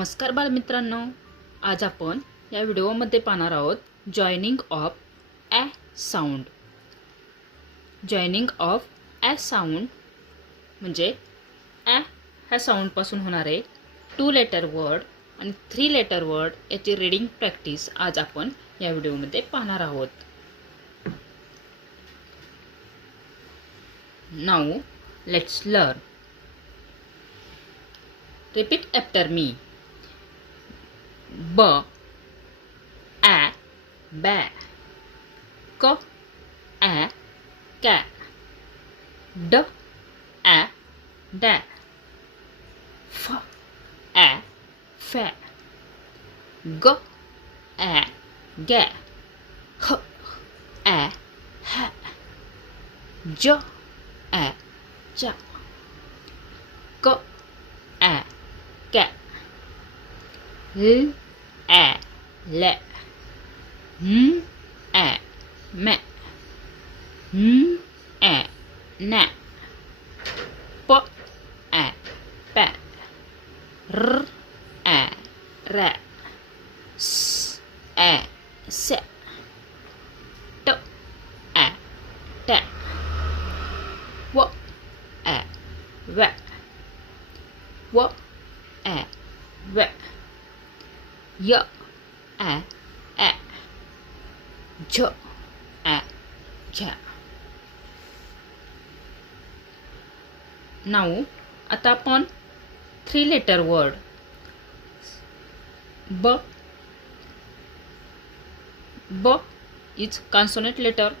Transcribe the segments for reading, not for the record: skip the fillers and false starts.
नमस्कार बालमित्रांनो, आज आपण या व्हिडिओमध्ये पाहणार आहोत joining of uh sound. Joining of uh sound म्हणजे ॲ ह्या साऊंडपासून होणारे 2 लेटर वर्ड आणि 3 लेटर वर्ड याची रीडिंग प्रॅक्टिस आज आपण या व्हिडिओमध्ये पाहणार आहोत. Now let's learn. Repeat after मी. ब ॲ बॅ क ॲ कॅ ड ॲ डॅ फ ॲ फॅ ग ॲ गॅ ह ॲ हॅ ज ॲ च्या क ॲ कॅ ल ॲ लॅ म ॲ मॅ न ॲ नॅ प ॲ पॅ र ॲ रॅ स ॲ सॅ ट ॲ टॅ व ॲ वॅ व ॲ वॅ य ॲ ॲ झ ॲ झ्या. नाऊ आता आपण 3 letter word B is consonant letter,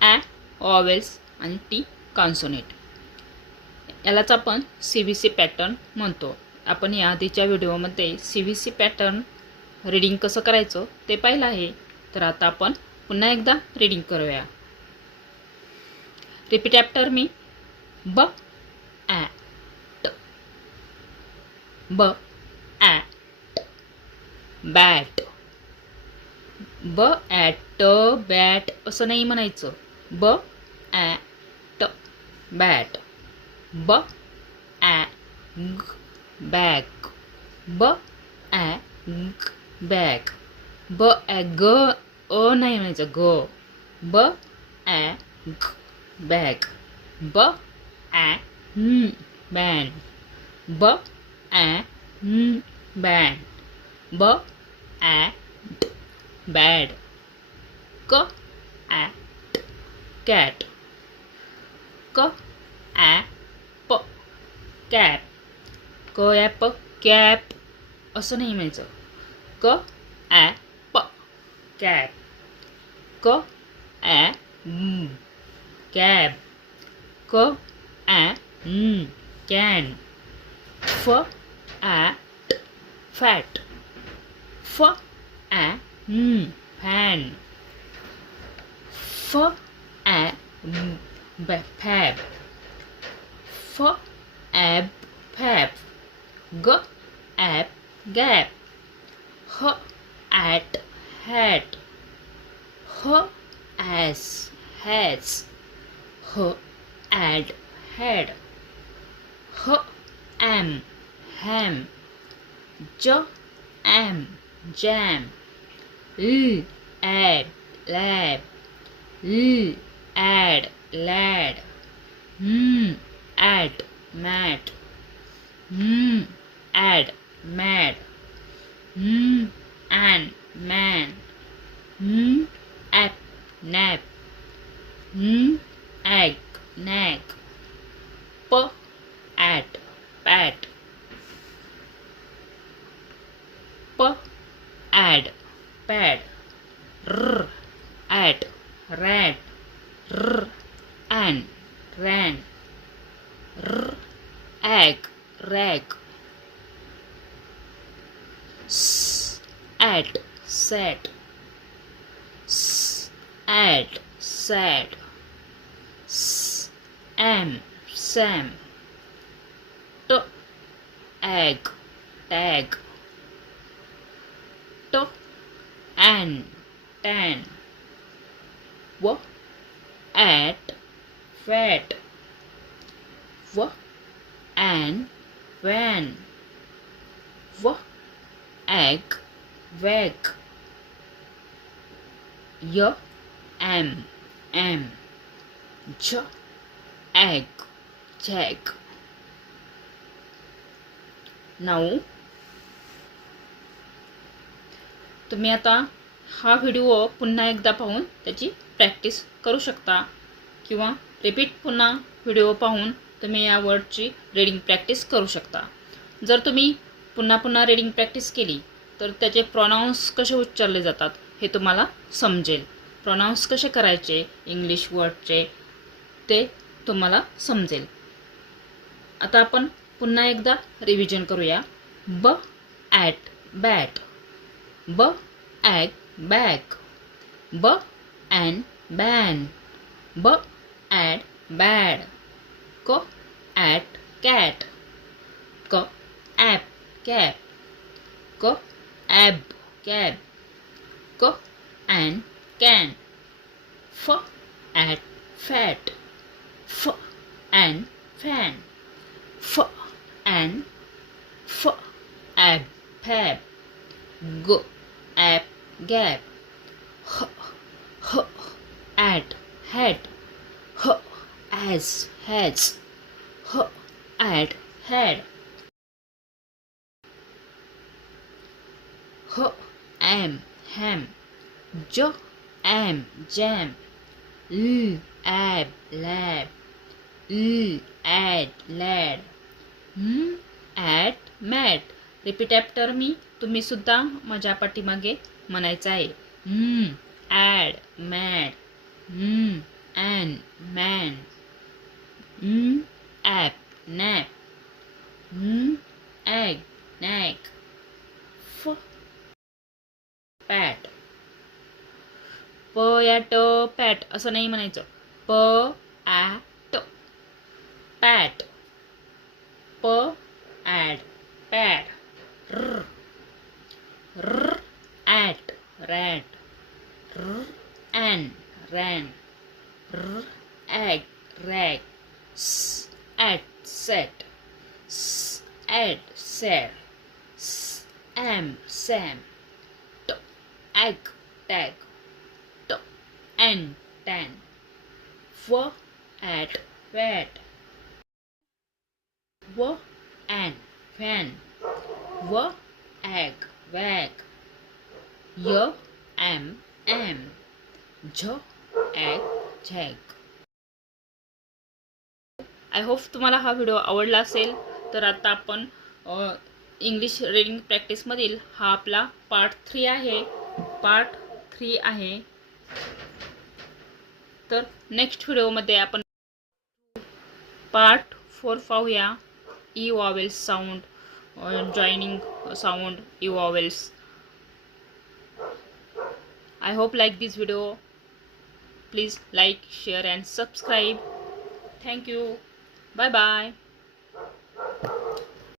A vowels आणि टी कॉन्सोनेंट. यालाच आपण CVC पॅटर्न म्हणतो. आपण या आधीच्या व्हिडिओमध्ये CVC पॅटर्न रीडिंग कसं करायचं ते पाहिलं आहे. तर आता आपण पुन्हा एकदा रीडिंग करूया. रिपीट आफ्टर मी. ब ॲ ट ब ॲ ट बॅट. ब ॲट ट बॅट असं नाही म्हणायचं. ब ॲ ट बॅट. ब ॲ ग बॅग. ब ॲ ग बॅग. ब ॲ ग अ नाही म्हणायचं ग. ब ॲ ग बॅग. ब ॲ न बॅन. ब ॲ न बॅन. ब ॲ ड बॅड. क ॲ ट कॅट. क ॲ प कॅप. क ॲ प कॅप असं नाही म्हणायचं. क ॲ प कॅप. क ॲ म कॅब. क ॲ न कॅन. फ ॲ ट फॅट. फ ॲ न फॅन. फ ॲ ब फॅब. फ ab fab. G ap gap. ह ॲट हॅट. ह ॲस हॅज. ह add had. H am ham. J am jam. ल add lab. L ad lad. M at mat. म ॲड मॅड. म ॲन मॅन. म ॲप नॅप. म Ag नॅग. प at पॅट. प ॲड पॅड. र ॲट रॅट. र ॲन रॅन. र ॲग रॅग. स ॲट सॅट. स ॲट सॅड. स ॲम सॅम. ट ॲग टॅग. ट ॲन टॅन. व ॲट फॅट. व ॲन वॅन. व egg, wag. Y, m, j, egg, jag. Now तुम्ही आता हा व्हिडिओ पुन्हा एकदा पाहून त्याची प्रॅक्टिस करू शकता किंवा रिपीट पुन्हा व्हिडिओ पाहून तुम्ही या वर्डची रीडिंग प्रॅक्टिस करू शकता. जर तुम्ही पुन्हा पुन्हा रीडिंग प्रॅक्टिस केली तर त्याचे प्रोनाउन्स कसे उच्चारले जातात हे तुम्हाला समजेल. प्रोनाउन्स कसे करायचे इंग्लिश वर्डचे ते तुम्हाला समजेल. आता आपण पुन्हा एकदा रिव्हिजन करूया. B at bat, B ag bag, B an ban, B ad bad, C at cat, C ap cap, C ab cab, C an can, F at fat, F an fan, F an F ab fab, G ap gap, H H at hat, H as has, H at had, H am ham, J am jam, L ab lab, L ad lad, M at mat. Repeat after me. तुम्ही सुद्धा माझ्या पाठीमागे म्हणायचं आहे. Ad mad, an man, ap nap, ag knack, F pat. प या ट पॅट असं नाही म्हणायचं. प ॲट पॅट, प ॲड पॅड, र ॲट रॅट, र ॲन रॅन, र ॲग रॅग, स ॲट सॅट, स ॲड सॅड, स ॲम सॅम, ट ॲग टॅग, ट ॲन टॅन, व ॲट वॅट, व ॲन फॅन, व ॲग वॅग, य ॲम ॲम, झ ॲग झॅग. आय होप तुम्हाला हा व्हिडिओ आवडला असेल. तर आता आपण इंग्लिश रीडिंग प्रॅक्टिसमधील हा आपला पार्ट 3 आहे. पार्ट 3 आहे. तर नेक्स्ट व्हिडिओमध्ये आपण पार्ट 4 पाहूया. E vowels sound, joining sound, E vowels. I hope like this video. Please like, share and subscribe. Thank you. Bye bye.